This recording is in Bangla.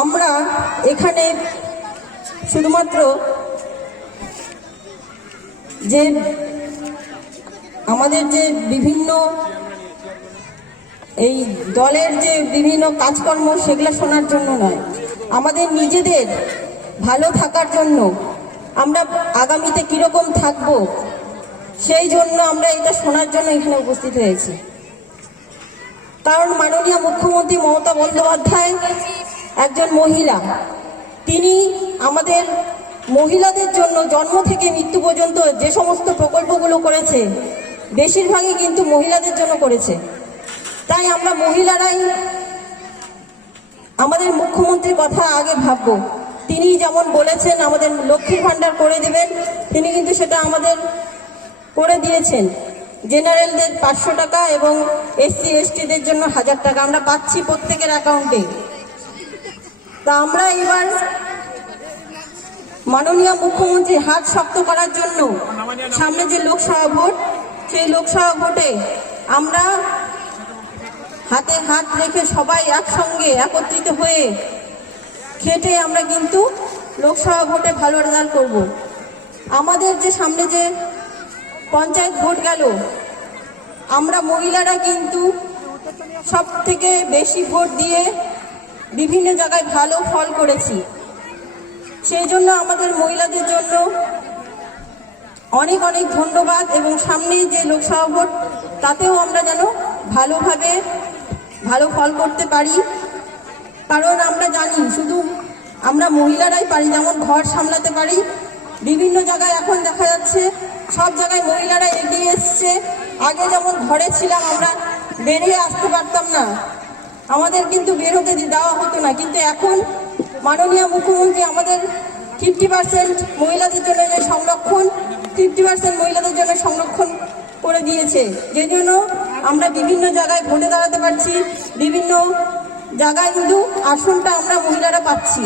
আমরা এখানে শুধুমাত্র যে আমাদের যে বিভিন্ন এই দলের যে বিভিন্ন কাজকর্ম সেগুলো শোনার জন্য নয়, আমাদের নিজেদের ভালো থাকার জন্য আমরা আগামীতে কীরকম থাকব, সেই জন্য আমরা এটা শোনার জন্য এখানে উপস্থিত হয়েছি। কারণ মাননীয় মুখ্যমন্ত্রী মমতা বন্দ্যোপাধ্যায় একজন মহিলা। তিনি আমাদের মহিলাদের জন্য জন্ম থেকে মৃত্যু পর্যন্ত যে সমস্ত প্রকল্পগুলো করেছে, বেশিরভাগই কিন্তু মহিলাদের জন্য করেছে। তাই আমরা মহিলারাই আমাদের মুখ্যমন্ত্রীর কথা আগে ভাববো। তিনি যেমন বলেছেন, আমাদের লক্ষ্মীর ভাণ্ডার করে দেবেন, তিনি কিন্তু সেটা আমাদের করে দিয়েছেন। জেনারেলদের পাঁচশো টাকা এবং এসসি, এসটিদের জন্য হাজার টাকা। আমরা পাচ্ছি প্রত্যেকের অ্যাকাউন্টে। তা আমরা এবার মাননীয় মুখ্যমন্ত্রী হাত শক্ত করার জন্য সামনে যে লোকসভা ভোট, সেই লোকসভা ভোটে আমরা হাতে হাত রেখে সবাই একসঙ্গে একত্রিত হয়ে খেটে আমরা কিন্তু লোকসভা ভোটে ভালো রেজাল্ট করব। আমাদের যে সামনে যে পঞ্চায়েত ভোট গেল, আমরা মহিলারা কিন্তু সব থেকে বেশি ভোট দিয়ে বিভিন্ন জায়গায় ভালো ফল করেছি। সেই জন্য আমাদের মহিলাদের জন্য অনেক অনেক ধন্যবাদ এবং সামনে যে লোকসভা ভোট, তাতেও আমরা যেন ভালোভাবে ভালো ফল করতে পারি। কারণ আমরা জানি শুধু আমরা মহিলারাই পারি, যেমন ঘর সামলাতে পারি। বিভিন্ন জায়গায় এখন দেখা যাচ্ছে সব জায়গায় মহিলারা এগিয়ে এসছে। আগে যেমন ঘরে ছিলাম আমরা, বেরিয়ে আসতে পারতাম না। আমাদের কিন্তু বের হতে দেওয়া হতো না। কিন্তু এখন মাননীয় মুখ্যমন্ত্রী আমাদের ফিফটি পার্সেন্ট মহিলাদের জন্য যে সংরক্ষণ ফিফটি পার্সেন্ট মহিলাদের জন্য সংরক্ষণ করে দিয়েছে। যে জন্য আমরা বিভিন্ন জায়গায় ভোটে দাঁড়াতে পারছি, বিভিন্ন জায়গায় কিন্তু আসনটা আমরা মহিলারা পাচ্ছি।